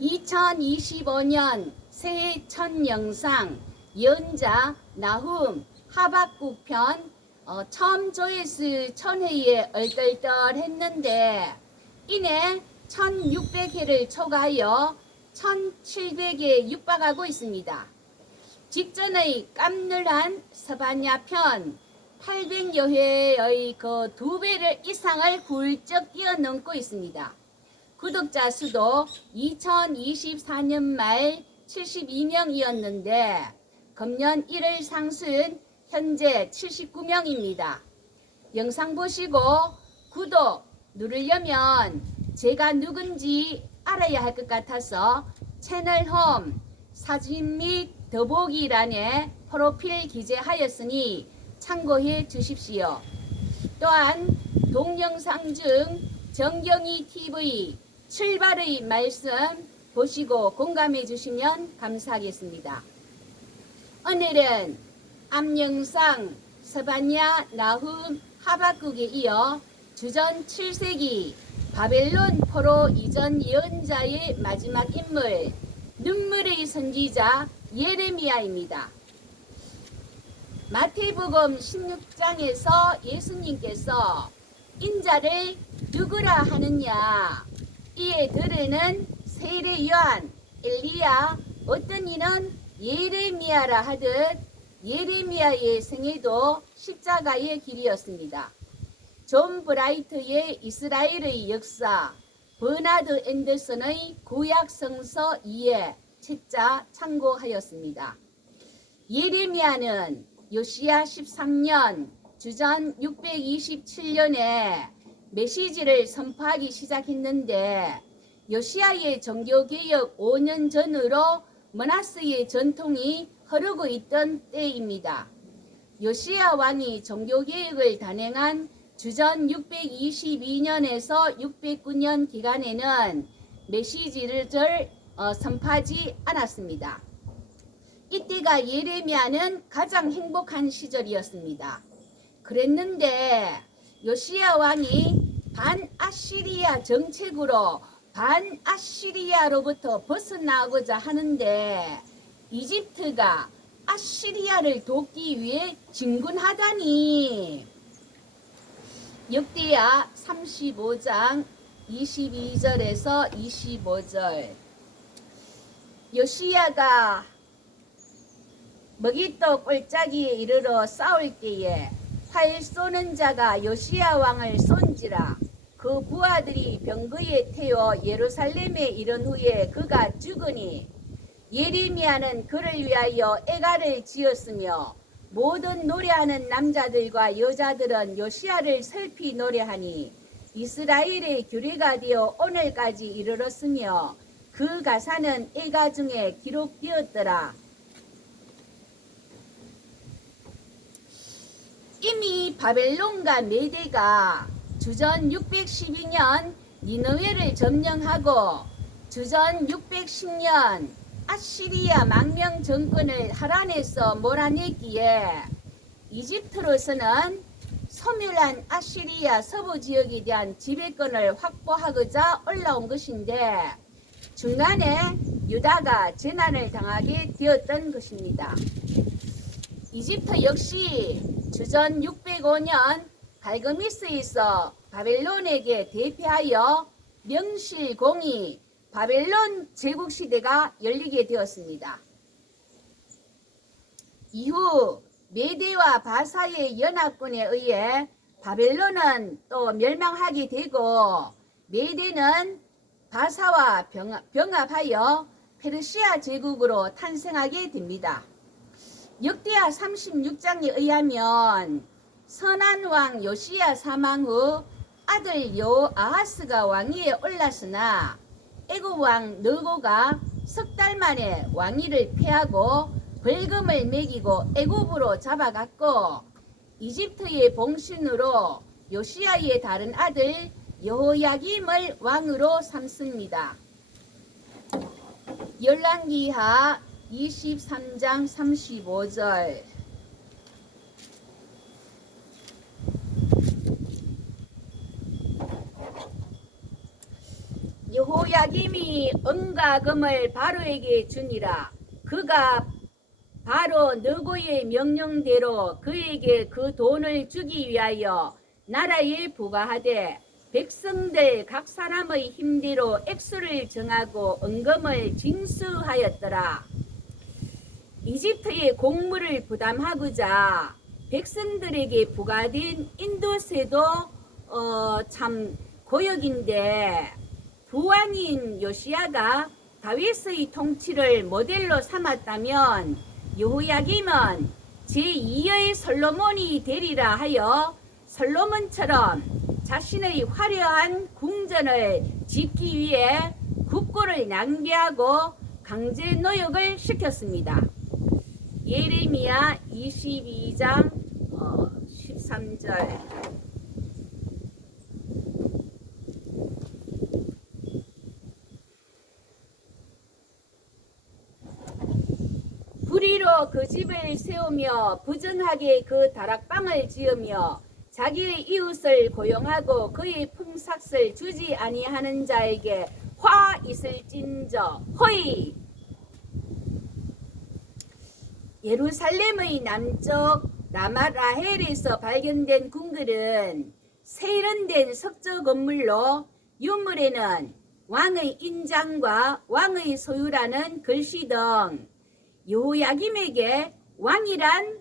2025년 새해 첫 영상 연자 나훔 하박국 편 처음 조회수 1000회에 얼떨떨했는데 이내 1600회를 초과하여 1700회에 육박하고 있습니다. 직전의 깜놀한 서바냐 편 800여 회의 그 2배를 이상을 훌쩍 뛰어넘고 있습니다. 구독자 수도 2024년 말 72명이었는데 금년 1월 상순 현재 79명입니다. 영상 보시고 구독 누르려면 제가 누군지 알아야 할 것 같아서 채널 홈 사진 및 더보기란에 프로필 기재하였으니 참고해 주십시오. 또한 동영상 중 정경이 TV 출발의 말씀 보시고 공감해 주시면 감사하겠습니다. 오늘은 앞영상 서바냐 나훔 하박국에 이어 주전 7세기 바벨론 포로 이전 예언자의 마지막 인물 눈물의 선지자 예레미야입니다. 마태복음 16장에서 예수님께서 인자를 누구라 하느냐 이에 들으는 세례 요한, 엘리야, 어떤 이는 예레미야라 하듯 예레미야의 생애도 십자가의 길이었습니다. 존 브라이트의 이스라엘의 역사, 버나드 앤더슨의 구약 성서 2에 책자 참고하였습니다. 예레미야는 요시야 13년 주전 627년에 메시지를 선포하기 시작했는데 요시야의 종교개혁 5년 전으로 므낫세의 전통이 흐르고 있던 때입니다. 요시야 왕이 종교개혁을 단행한 주전 622년에서 609년 기간에는 메시지를 선포하지 않았습니다. 이때가 예레미야는 가장 행복한 시절이었습니다. 그랬는데 요시야 왕이 반아시리아 정책으로 반아시리아로부터 벗어나고자 하는데 이집트가 아시리아를 돕기 위해 진군하다니. 역대하 35장 22절에서 25절 요시야가 먹이떡 꼴짜기에 이르러 싸울 때에 활 쏘는 자가 요시야 왕을 쏜지라. 그 부하들이 병거에 태워 예루살렘에 이른 후에 그가 죽으니 예레미야는 그를 위하여 애가를 지었으며 모든 노래하는 남자들과 여자들은 요시야를 슬피 노래하니 이스라엘의 규례가 되어 오늘까지 이르렀으며 그 가사는 애가 중에 기록되었더라. 이미 바벨론과 메대가 주전 612년 니느웨를 점령하고 주전 610년 아시리아 망명 정권을 하란에서 몰아냈기에 이집트로서는 소멸한 아시리아 서부 지역에 대한 지배권을 확보하고자 올라온 것인데 중간에 유다가 재난을 당하게 되었던 것입니다. 이집트 역시 주전 605년 갈그미스에서 바벨론에게 대패하여 명실공히 바벨론 제국시대가 열리게 되었습니다. 이후 메대와 바사의 연합군에 의해 바벨론은 또 멸망하게 되고 메대는 바사와 병합하여 페르시아 제국으로 탄생하게 됩니다. 역대하 36장에 의하면 선한 왕 요시야 사망 후 아들 여아하스가 왕위에 올랐으나 애굽 왕 느고가 석 달 만에 왕위를 폐하고 벌금을 매기고 애굽으로 잡아갔고 이집트의 봉신으로 요시야의 다른 아들 여호야김을 왕으로 삼습니다. 열왕기하 23장 35절 여호야김이 은과 금을 바로에게 주니라. 그가 바로 느고의 명령대로 그에게 그 돈을 주기 위하여 나라에 부과하되 백성들 각 사람의 힘대로 액수를 정하고 은금을 징수하였더라. 이집트의 공무를 부담하고자 백성들에게 부과된 인도세도 참 고역인데 부왕인 요시야가 다윗의 통치를 모델로 삼았다면 여호야김은 제2의 솔로몬이 되리라 하여 솔로몬처럼 자신의 화려한 궁전을 짓기 위해 국고를 낭비하고 강제 노역을 시켰습니다. 예레미야 22장 13절. 불의로 그 집을 세우며 부정하게 그 다락방을 지으며 자기의 이웃을 고용하고 그의 품삯을 주지 아니하는 자에게 화 있을진저 허이. 예루살렘의 남쪽 라마라헬에서 발견된 궁궐은 세련된 석조 건물로 유물에는 왕의 인장과 왕의 소유라는 글씨 등 여호야김에게 왕이란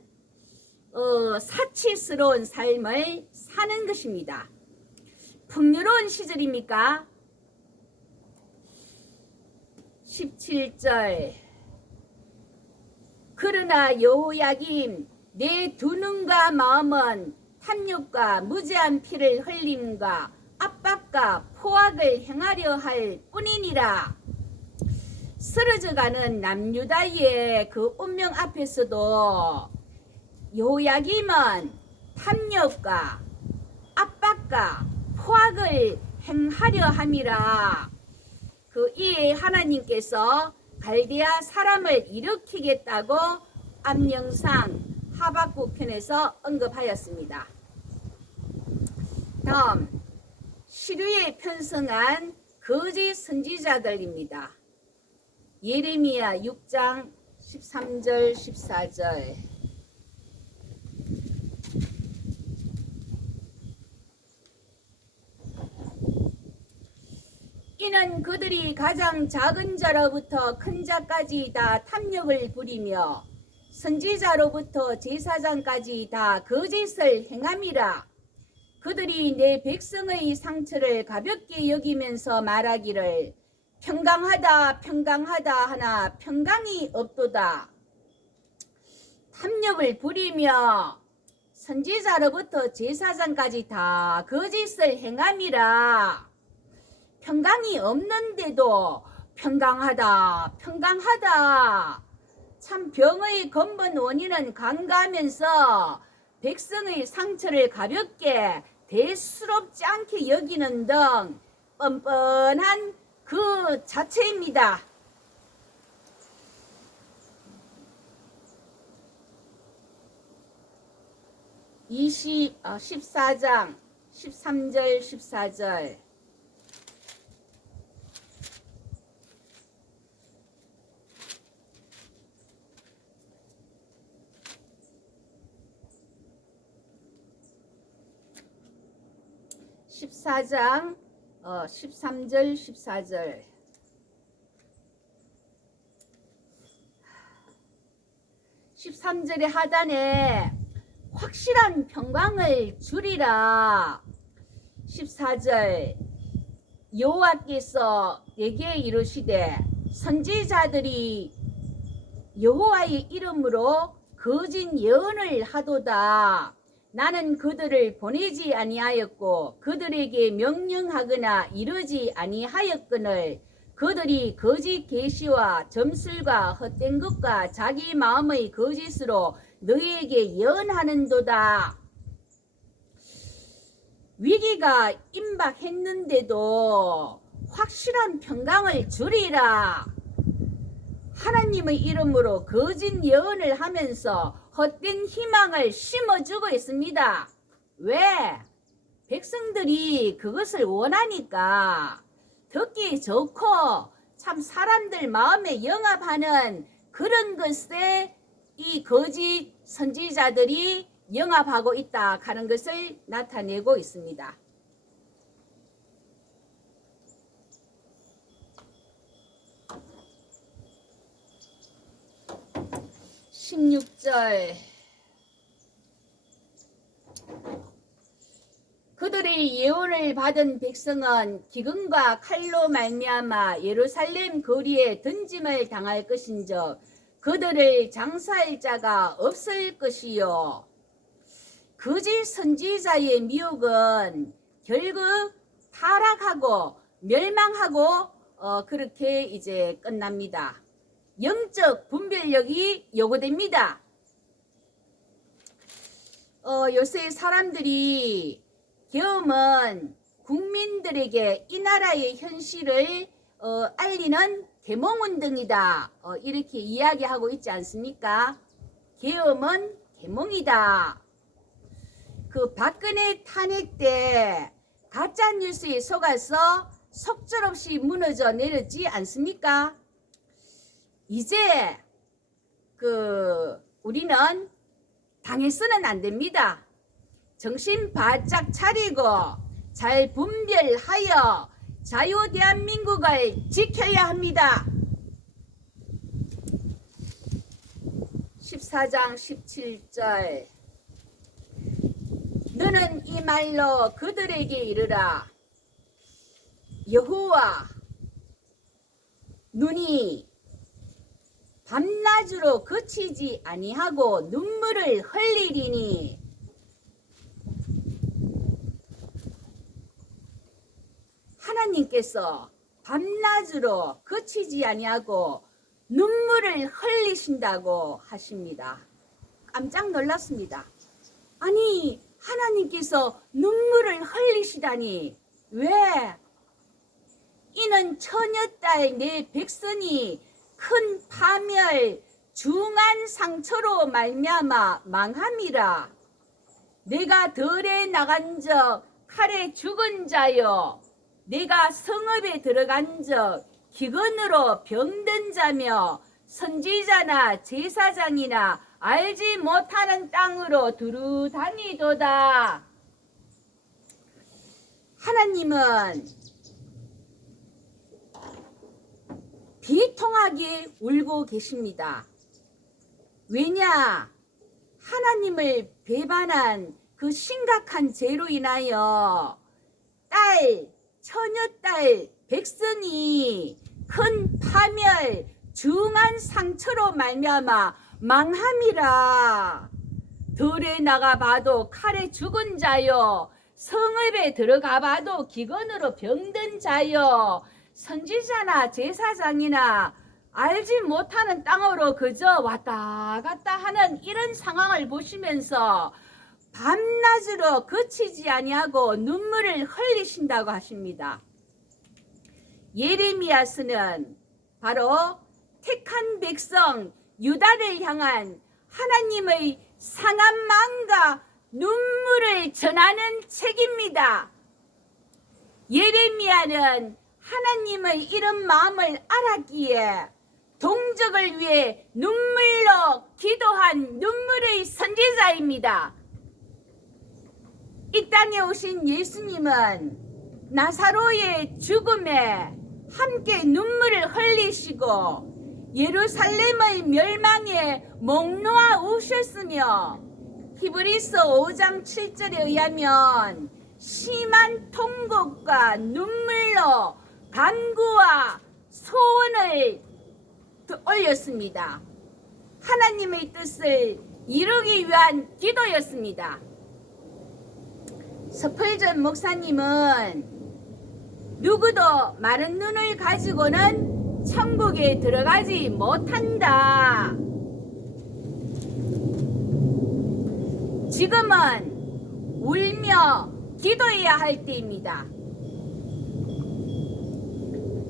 사치스러운 삶을 사는 것입니다. 풍요로운 시절입니까? 17절. 그러나 여호야김 내 두 눈과 마음은 탐욕과 무죄한 피를 흘림과 압박과 포악을 행하려 할 뿐이니라. 쓰러져가는 남유다의 그 운명 앞에서도 여호야김은 탐욕과 압박과 포악을 행하려 함이라. 그 이에 하나님께서 갈대아 사람을 일으키겠다고 암령상 하박국 편에서 언급하였습니다. 다음 시류에 편성한 거짓 선지자들입니다. 예레미야 6장 13절 14절. 이는 그들이 가장 작은 자로부터 큰 자까지 다 탐욕을 부리며 선지자로부터 제사장까지 다 거짓을 행함이라. 그들이 내 백성의 상처를 가볍게 여기면서 말하기를 평강하다 평강하다 하나 평강이 없도다. 탐욕을 부리며 선지자로부터 제사장까지 다 거짓을 행함이라. 평강이 없는데도 평강하다 평강하다. 참 병의 근본 원인은 간과하면서 백성의 상처를 가볍게 대수롭지 않게 여기는 등 뻔뻔한 그 자체입니다. 14장 13절 14절. (14장) 13절 14절. 13절의 하단에 확실한 평강을 주리라. 14절. 여호와께서 내게 이르시되 선지자들이 여호와의 이름으로 거짓 예언을 하도다. 나는 그들을 보내지 아니하였고 그들에게 명령하거나 이르지 아니하였거늘 그들이 거짓 계시와 점술과 헛된 것과 자기 마음의 거짓으로 너희에게 예언하는도다. 위기가 임박했는데도 확실한 평강을 주리라. 하나님의 이름으로 거짓 예언을 하면서 헛된 희망을 심어주고 있습니다. 왜? 백성들이 그것을 원하니까. 듣기 좋고 참 사람들 마음에 영합하는 그런 것에 이 거짓 선지자들이 영합하고 있다 하는 것을 나타내고 있습니다. 16절 그들의 예언을 받은 백성은 기근과 칼로 말미암아 예루살렘 거리에 던짐을 당할 것인즉 그들을 장사할 자가 없을 것이요. 거짓 선지자의 미혹은 결국 타락하고 멸망하고 그렇게 이제 끝납니다. 영적 분별력이 요구됩니다. 요새 사람들이 계엄은 국민들에게 이 나라의 현실을 알리는 계몽운동이다. 이렇게 이야기하고 있지 않습니까? 계엄은 계몽이다. 그 박근혜 탄핵 때 가짜뉴스에 속아서 속절없이 무너져 내렸지 않습니까? 이제 우리는 당해서는 안 됩니다. 정신 바짝 차리고 잘 분별하여 자유 대한민국을 지켜야 합니다. 14장 17절 너는 이 말로 그들에게 이르라. 여호와 눈이 밤낮으로 그치지 아니하고 눈물을 흘리리니 하나님께서 밤낮으로 그치지 아니하고 눈물을 흘리신다고 하십니다. 깜짝 놀랐습니다. 아니 하나님께서 눈물을 흘리시다니 왜? 이는 처녀딸 내 백성이 큰 파멸 중한 상처로 말미암아 망함이라. 내가 들에 나간 적 칼에 죽은 자요 내가 성읍에 들어간 적 기근으로 병든 자며 선지자나 제사장이나 알지 못하는 땅으로 두루 다니도다. 하나님은 비통하게 울고 계십니다. 왜냐? 하나님을 배반한 그 심각한 죄로 인하여 처녀딸 백성이 큰 파멸 중한 상처로 말미암아 망함이라. 들에 나가봐도 칼에 죽은 자요 성읍에 들어가봐도 기근으로 병든 자요 선지자나 제사장이나 알지 못하는 땅으로 그저 왔다 갔다 하는 이런 상황을 보시면서 밤낮으로 그치지 아니하고 눈물을 흘리신다고 하십니다. 예레미야서는 바로 택한 백성 유다를 향한 하나님의 상한 마음과 눈물을 전하는 책입니다. 예레미야는 하나님의 이런 마음을 알았기에 동족을 위해 눈물로 기도한 눈물의 선지자입니다. 이 땅에 오신 예수님은 나사로의 죽음에 함께 눈물을 흘리시고 예루살렘의 멸망에 목 놓아 우셨으며 히브리서 5장 7절에 의하면 심한 통곡과 눈물로 간구와 소원을 올렸습니다. 하나님의 뜻을 이루기 위한 기도였습니다. 서펄전 목사님은 누구도 마른 눈을 가지고는 천국에 들어가지 못한다. 지금은 울며 기도해야 할 때입니다.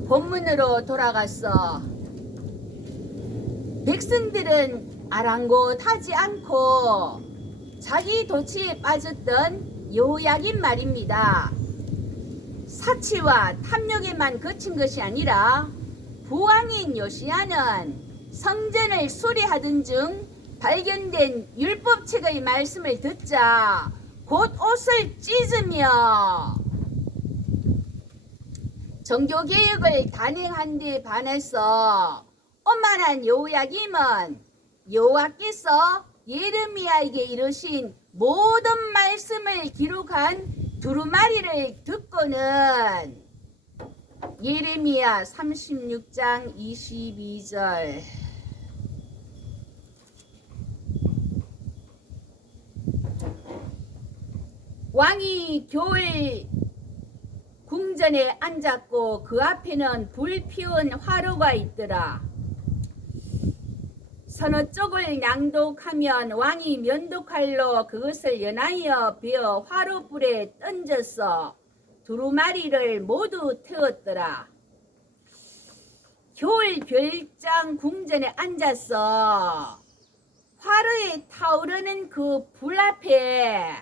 본문으로 돌아가서 백성들은 아랑곳하지 않고 자기 도취에 빠졌던 여호야긴 말입니다. 사치와 탐욕에만 그친 것이 아니라 부왕인 요시야는 성전을 수리하던 중 발견된 율법책의 말씀을 듣자 곧 옷을 찢으며 종교개혁을 단행한 데 반해서 오만한 여호야김은 여호와께서 예레미야에게 이르신 모든 말씀을 기록한 두루마리를 듣고는 예레미야 36장 22절 왕이 겨울 궁전에 앉았고 그 앞에는 불 피운 화로가 있더라. 서너 쪽을 낭독하면 왕이 면도칼로 그것을 연하여 베어 화로불에 던져서 두루마리를 모두 태웠더라. 겨울 별장 궁전에 앉아서 화로에 타오르는 그 불 앞에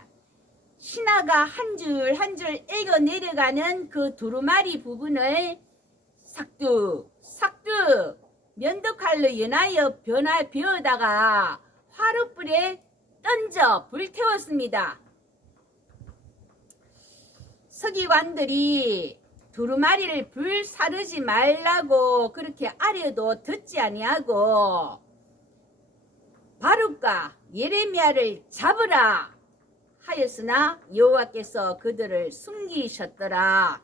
신하가 한 줄 한 줄 읽어 내려가는 그 두루마리 부분을 삭둑 삭둑 면도칼로 연하여 베어다가 화로불에 던져 불태웠습니다. 서기관들이 두루마리를 불사르지 말라고 그렇게 아뢰도 듣지 아니하고 바룩과 예레미야를 잡으라 하였으나 여호와께서 그들을 숨기셨더라.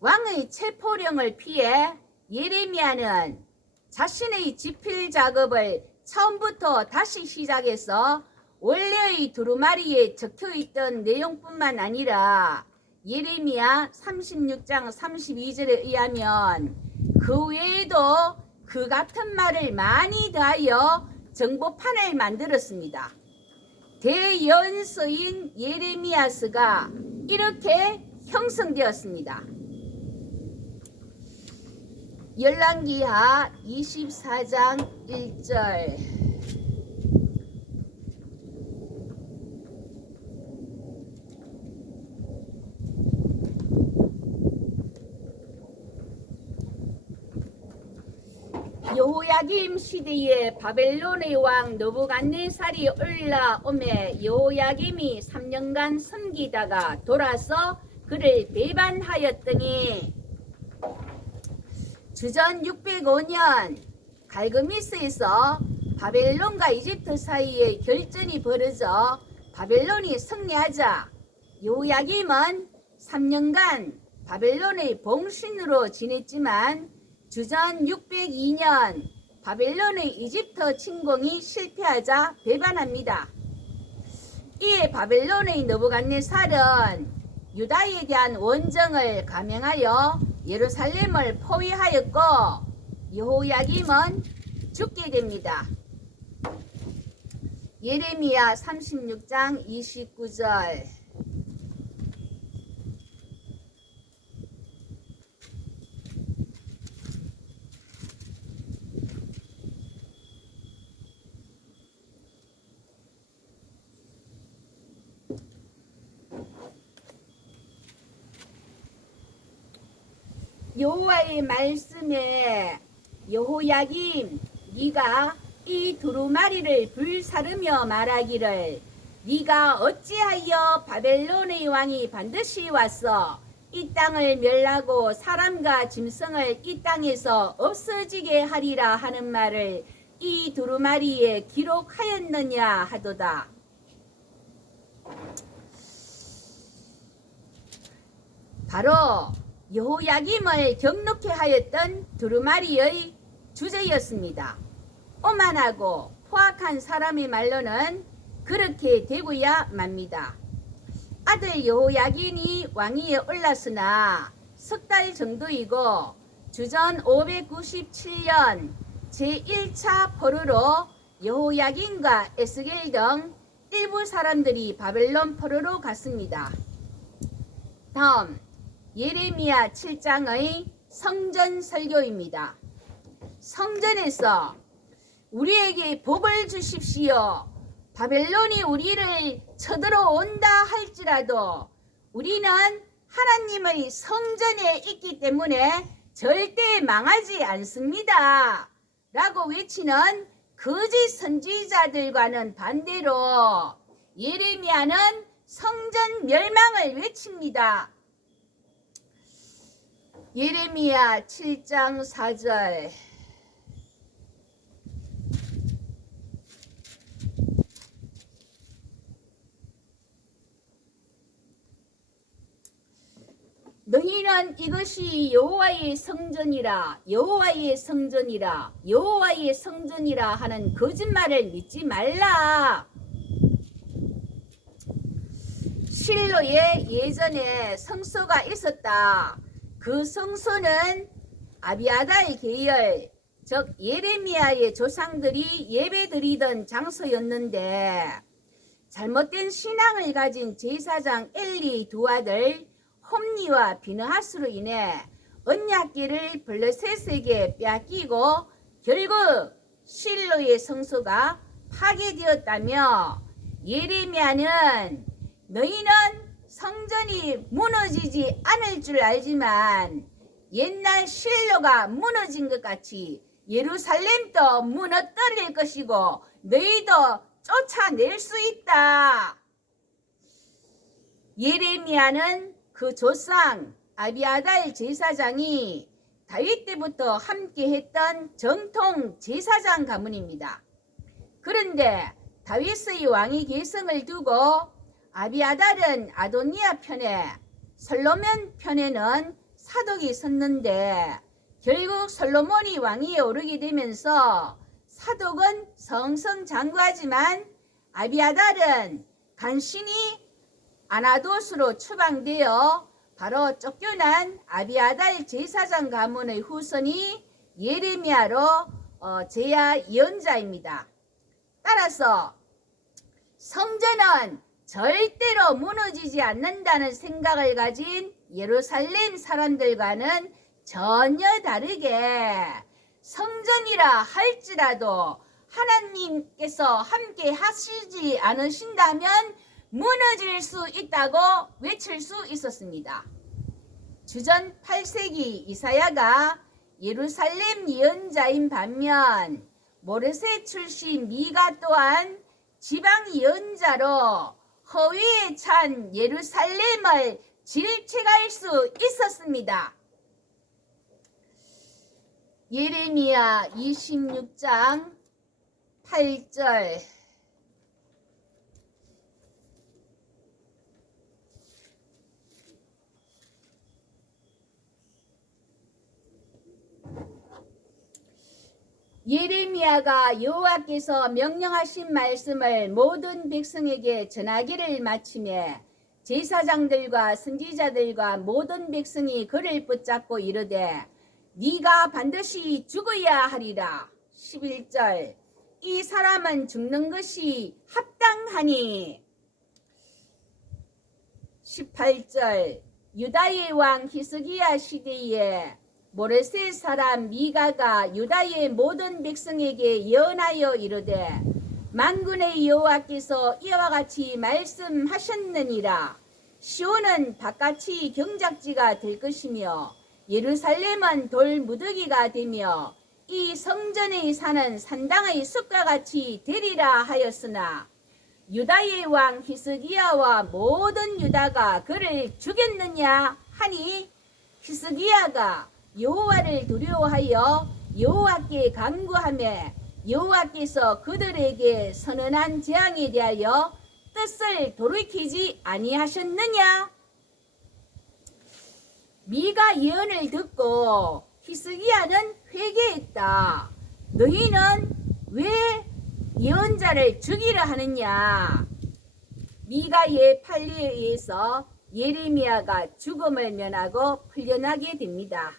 왕의 체포령을 피해 예레미야는 자신의 집필 작업을 처음부터 다시 시작해서 원래의 두루마리에 적혀있던 내용뿐만 아니라 예레미야 36장 32절에 의하면 그 외에도 그 같은 말을 많이 더하여 정보판을 만들었습니다. 대연서인 예레미야서가 이렇게 형성되었습니다. 열왕기하 24장 1절 여호야김 시대에 바벨론의 왕 느부갓네살이 올라오매 여호야김이 3년간 섬기다가 돌아서 그를 배반하였더니 주전 605년 갈그미스에서 바벨론과 이집트 사이에 결전이 벌어져 바벨론이 승리하자 여호야김은 3년간 바벨론의 봉신으로 지냈지만 주전 602년 바벨론의 이집트 침공이 실패하자 배반합니다. 이에 바벨론의 느부갓네살은 유다에 대한 원정을 감행하여 예루살렘을 포위하였고 여호야김은 죽게 됩니다. 예레미야 36장 29절 여호와의 말씀에 여호야김 네가 이 두루마리를 불사르며 말하기를 네가 어찌하여 바벨론의 왕이 반드시 와서 이 땅을 멸하고 사람과 짐승을 이 땅에서 없어지게 하리라 하는 말을 이 두루마리에 기록하였느냐 하도다. 바로 여호야김을 경록케 하였던 두루마리의 주제였습니다. 오만하고 포악한 사람의 말로는 그렇게 되고야 맙니다. 아들 여호야김이 왕위에 올랐으나 석 달 정도이고 주전 597년 제1차 포로로 여호야김과 에스겔 등 일부 사람들이 바벨론 포로로 갔습니다. 다음 예레미야 7장의 성전 설교입니다. 성전에서 우리에게 복을 주십시오. 바벨론이 우리를 쳐들어온다 할지라도 우리는 하나님의 성전에 있기 때문에 절대 망하지 않습니다. 라고 외치는 거짓 선지자들과는 반대로 예레미야는 성전 멸망을 외칩니다. 예레미야 7장 4절. 너희는 이것이 여호와의 성전이라 여호와의 성전이라 여호와의 성전이라 하는 거짓말을 믿지 말라. 실로에 예전에 성소가 있었다. 그 성소는 아비아달 계열, 즉 예레미야의 조상들이 예배드리던 장소였는데 잘못된 신앙을 가진 제사장 엘리 두 아들 홈니와 비느하스로 인해 언약궤를 블레셋에게 빼앗기고 결국 실로의 성소가 파괴되었다며 예레미야는 너희는 성전이 무너지지 않을 줄 알지만 옛날 실로가 무너진 것 같이 예루살렘도 무너뜨릴 것이고 너희도 쫓아낼 수 있다. 예레미야는 그 조상 아비아달 제사장이 다윗 때부터 함께 했던 정통 제사장 가문입니다. 그런데 다윗의 왕위 계승을 두고 아비아달은 아도니아 편에 솔로몬 편에는 사독이 섰는데 결국 솔로몬이 왕위에 오르게 되면서 사독은 성성장구하지만 아비아달은 간신히 아나돗으로 추방되어 바로 쫓겨난 아비아달 제사장 가문의 후손이 예레미야로 제야 예언자입니다. 따라서 성전은 절대로 무너지지 않는다는 생각을 가진 예루살렘 사람들과는 전혀 다르게 성전이라 할지라도 하나님께서 함께 하시지 않으신다면 무너질 수 있다고 외칠 수 있었습니다. 주전 8세기 이사야가 예루살렘 예언자인 반면 모레셋 출신 미가 또한 지방 예언자로 허위에 찬 예루살렘을 질책할 수 있었습니다. 예레미야 26장 8절. 예레미야가 여호와께서 명령하신 말씀을 모든 백성에게 전하기를 마치매 제사장들과 선지자들과 모든 백성이 그를 붙잡고 이르되 네가 반드시 죽어야 하리라. 11절. 이 사람은 죽는 것이 합당하니. 18절. 유다의 왕 히스기야 시대에 모레셋 사람 미가가 유다의 모든 백성에게 예언하여 이르되 만군의 여호와께서 이와 같이 말씀하셨느니라. 시온은 바깥이 경작지가 될 것이며 예루살렘은 돌무더기가 되며 이 성전에 사는 산당의 숲과 같이 되리라 하였으나 유다의 왕 히스기야와 모든 유다가 그를 죽였느냐 하니 히스기야가 여호와를 두려워하여 여호와께 간구하며 여호와께서 그들에게 선언한 재앙에 대하여 뜻을 돌이키지 아니하셨느냐? 미가 예언을 듣고 히스기야는 회개했다. 너희는 왜 예언자를 죽이려 하느냐? 미가의 판례에 의해서 예레미야가 죽음을 면하고 풀려나게 됩니다.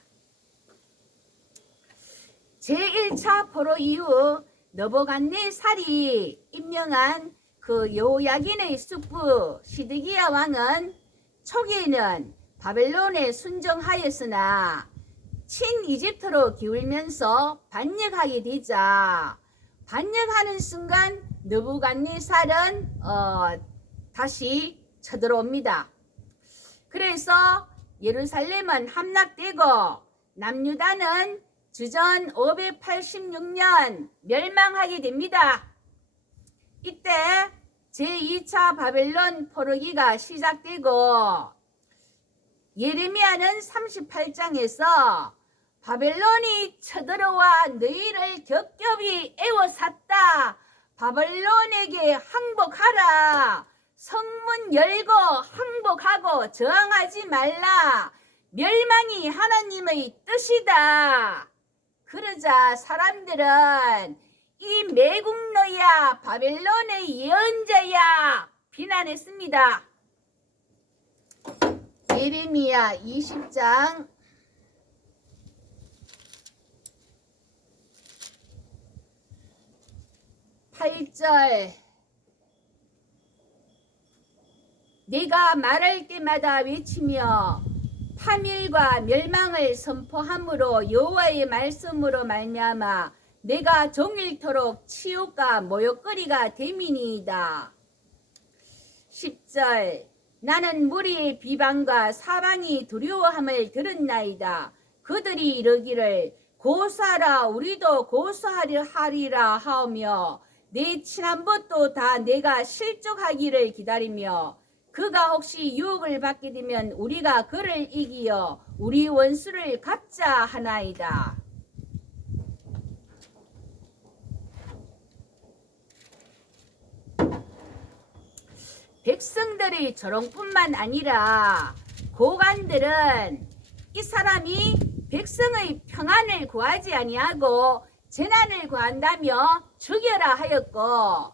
제1차 포로 이후 느부갓네살이 임명한 그 여호야긴의 숙부 시드기야 왕은 초기에는 바벨론에 순종하였으나 친이집트로 기울면서 반역하게 되자 반역하는 순간 느부갓네살은 다시 쳐들어옵니다. 그래서 예루살렘은 함락되고 남유다는 주전 586년 멸망하게 됩니다. 이때 제2차 바벨론 포로기가 시작되고 예레미야는 38장에서 바벨론이 쳐들어와 너희를 겹겹이 애워쌌다. 바벨론에게 항복하라. 성문 열고 항복하고 저항하지 말라. 멸망이 하나님의 뜻이다. 그러자 사람들은 이 매국노야 바벨론의 예언자야 비난했습니다. 예레미야 20장 8절 내가 말할 때마다 외치며 파멸과 멸망을 선포함으로 여호와의 말씀으로 말미암아 내가 종일토록 치욕과 모욕거리가 됨이니이다. 10절 나는 무리의 비방과 사방이 두려워함을 들었나이다. 그들이 이르기를 고소하라 우리도 고소하리라 하오며 내 친한 것도 다 내가 실족하기를 기다리며 그가 혹시 유혹을 받게 되면 우리가 그를 이기어 우리 원수를 갚자 하나이다. 백성들의 조롱뿐만 아니라 고관들은 이 사람이 백성의 평안을 구하지 아니하고 재난을 구한다며 죽여라 하였고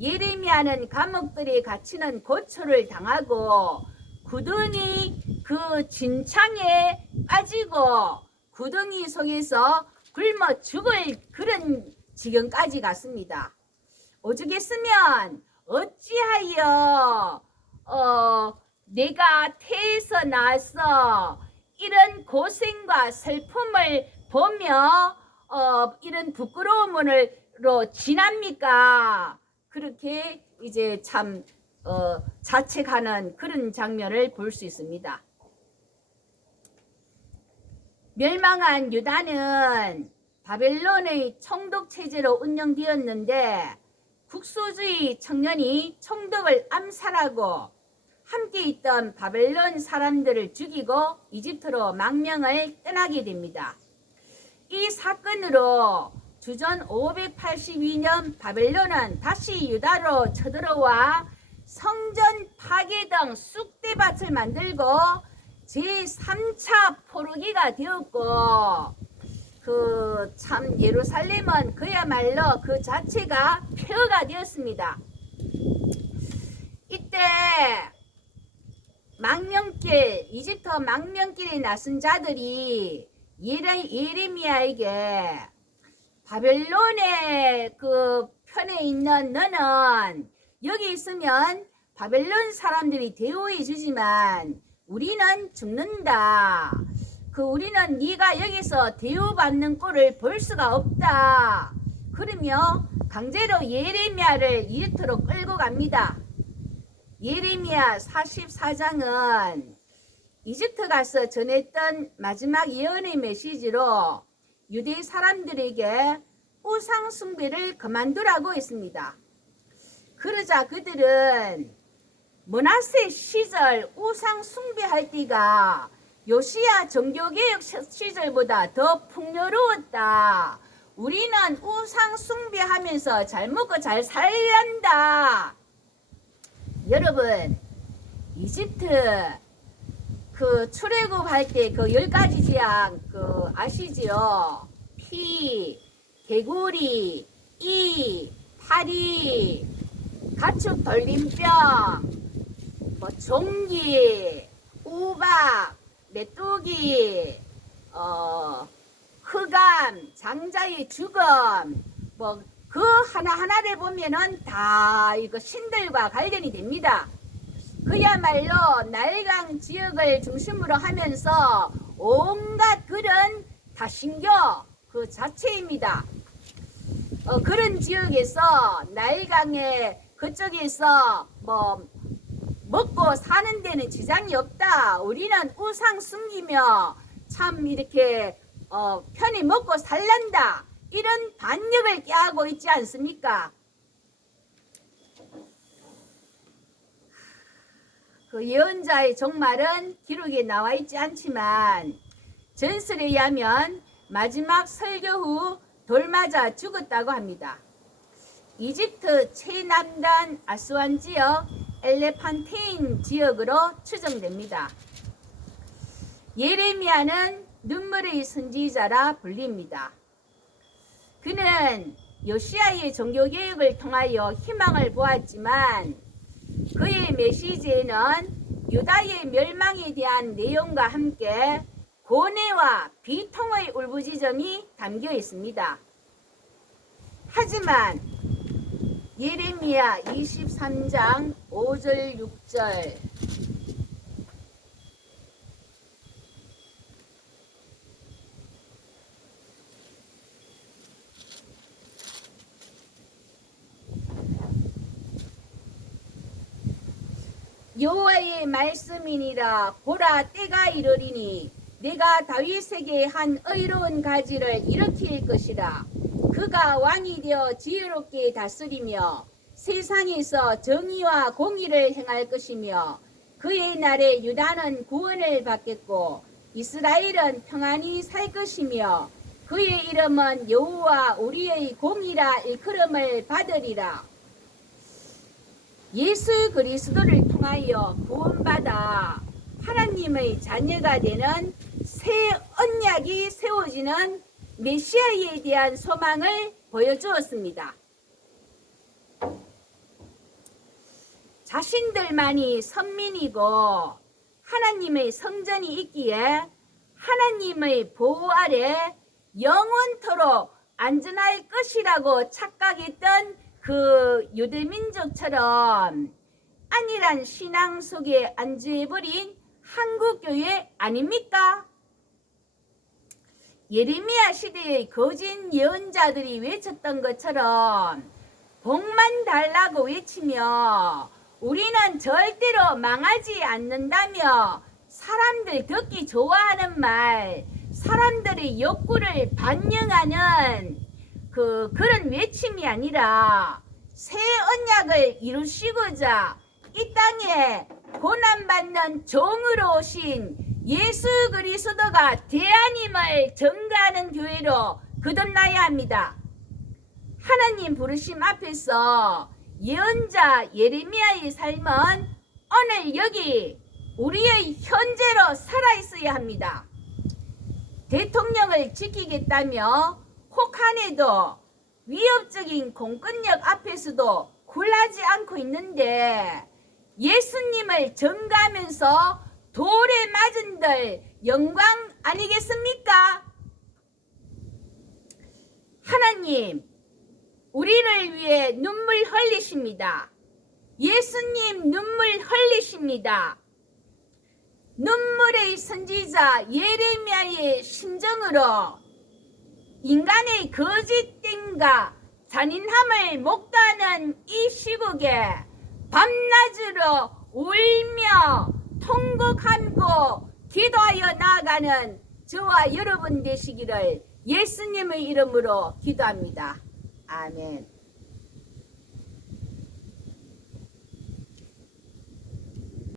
예레미야는 감옥들에 갇히는 고초를 당하고 구덩이 그 진창에 빠지고 구덩이 속에서 굶어 죽을 그런 지경까지 갔습니다. 오죽했으면 어찌하여 내가 태에서 나와서 이런 고생과 슬픔을 보며 이런 부끄러움으로 지납니까? 그렇게 이제 참 자책하는 그런 장면을 볼 수 있습니다. 멸망한 유다는 바벨론의 총독 체제로 운영되었는데 국소주의 청년이 총독을 암살하고 함께 있던 바벨론 사람들을 죽이고 이집트로 망명을 떠나게 됩니다. 이 사건으로 주전 582년 바벨론은 다시 유다로 쳐들어와 성전 파괴 등 쑥대밭을 만들고 제3차 포로기가 되었고 그 참 예루살렘은 그야말로 그 자체가 폐허가 되었습니다. 이때 망명길 이집트 망명길에 나선 자들이 예레미야에게 바벨론의 그 편에 있는 너는 여기 있으면 바벨론 사람들이 대우해 주지만 우리는 죽는다. 우리는 네가 여기서 대우받는 꼴을 볼 수가 없다. 그러며 강제로 예레미야를 이집트로 끌고 갑니다. 예레미야 44장은 이집트 가서 전했던 마지막 예언의 메시지로 유대 사람들에게 우상 숭배를 그만두라고 했습니다. 그러자 그들은 므낫세 시절 우상 숭배할 때가 요시야 종교개혁 시절보다 더 풍요로웠다. 우리는 우상 숭배하면서 잘 먹고 잘 살란다. 여러분, 이집트 그 출애굽할 때 그 10가지 재앙 아시지요? 피, 개구리, 이, 파리, 가축 돌림병, 종기, 우박, 메뚜기, 흑암, 장자의 죽음, 그 하나하나를 보면은 다 이거 신들과 관련이 됩니다. 그야말로 날강 지역을 중심으로 하면서 온갖 글은 다 신교 그 자체입니다. 그런 지역에서 나일강에 그쪽에서 뭐 먹고 사는 데는 지장이 없다. 우리는 우상 숨기며 참 이렇게 편히 먹고 살란다. 이런 반역을 꾀하고 있지 않습니까? 그 예언자의 종말은 기록에 나와 있지 않지만 전설에 의하면 마지막 설교 후 돌 맞아 죽었다고 합니다. 이집트 최남단 아스완 지역 엘레판테인 지역으로 추정됩니다. 예레미야는 눈물의 선지자라 불립니다. 그는 요시야의 종교개혁을 통하여 희망을 보았지만 그의 메시지에는 유다의 멸망에 대한 내용과 함께 고뇌와 비통의 울부짖음이 담겨 있습니다. 하지만 예레미야 23장 5절 6절 여호와의 말씀이니라. 보라, 때가 이르리니 내가 다윗에게 한 의로운 가지를 일으킬 것이라. 그가 왕이 되어 지혜롭게 다스리며 세상에서 정의와 공의를 행할 것이며 그의 날에 유다는 구원을 받겠고 이스라엘은 평안히 살 것이며 그의 이름은 여호와 우리의 공이라 일컬음을 받으리라. 예수 그리스도를 통하여 구원받아 하나님의 자녀가 되는 새 언약이 세워지는 메시아에 대한 소망을 보여주었습니다. 자신들만이 선민이고 하나님의 성전이 있기에 하나님의 보호 아래 영원토록 안전할 것이라고 착각했던 그 유대민족처럼 안일한 신앙 속에 안주해버린 한국교회 아닙니까? 예레미야 시대의 거짓 예언자들이 외쳤던 것처럼 복만 달라고 외치며 우리는 절대로 망하지 않는다며 사람들 듣기 좋아하는 말, 사람들의 욕구를 반영하는 그런 외침이 아니라 새 언약을 이루시고자 이 땅에 고난받는 종으로 오신 예수 그리스도가 대하님을 전가하는 교회로 거듭나야 합니다. 하나님 부르심 앞에서 예언자 예레미야의 삶은 오늘 여기 우리의 현재로 살아있어야 합니다. 대통령을 지키겠다며 혹한에도 위협적인 공권력 앞에서도 굴하지 않고 있는데 예수님을 전가하면서 돌에 맞은들 영광 아니겠습니까? 하나님, 우리를 위해 눈물 흘리십니다. 예수님 눈물 흘리십니다. 눈물의 선지자 예레미야의 심정으로 인간의 거짓됨과 잔인함을 목도하는 이 시국에 밤낮으로 울며 통곡하고 기도하여 나아가는 저와 여러분 되시기를 예수님의 이름으로 기도합니다. 아멘.